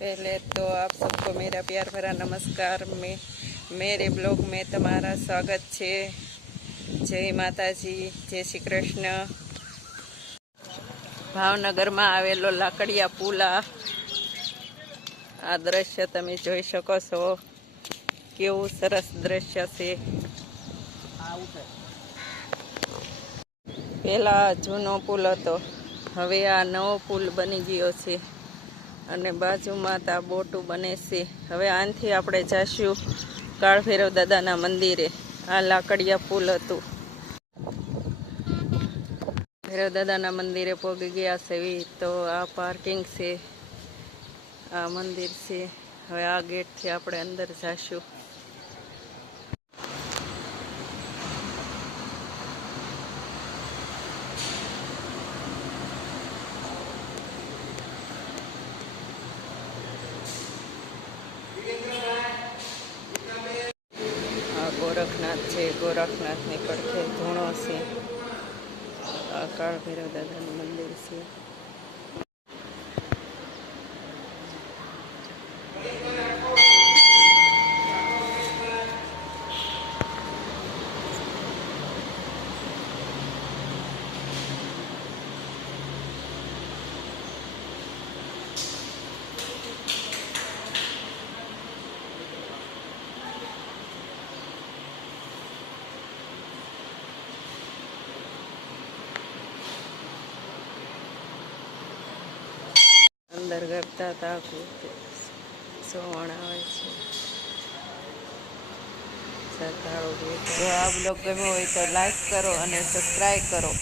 पहले तो आप सबको मेरा प्यार भरा नमस्कार। मेरे ब्लॉग में तुम्हारा स्वागत है। जय माताजी, जय श्री कृष्ण। भावनगर में आवेलो लाकड़िया पुल आ दृश्य तमे जोई शको छो। केवुं सरस दृश्य छे। पहला जूनो पुल हतो, हवे आ नवो पुल बनी गयो छे અને બાજુમાં તા બોટું બને છે। હવે આનથી આપણે જઈશું કાળભૈરવ દાદાના મંદિરે। આ લાકડિયા પુલ હતું। ભૈરવ દાદાના મંદિરે પહોંચી ગયા છે તો આ પાર્કિંગ છે, આ મંદિર છે। હવે આ ગેટથી આપણે અંદર જઈશું। गोरखनाथ है, गोरखनाथ ने पड़खे धूणो से। आ काळभैरव दादा मंदिर से। अंदर करता था सोवण आवे छे। श्रद्धाळु तो आप लोग गम्यो होय तो लाइक करो और सब्सक्राइब करो।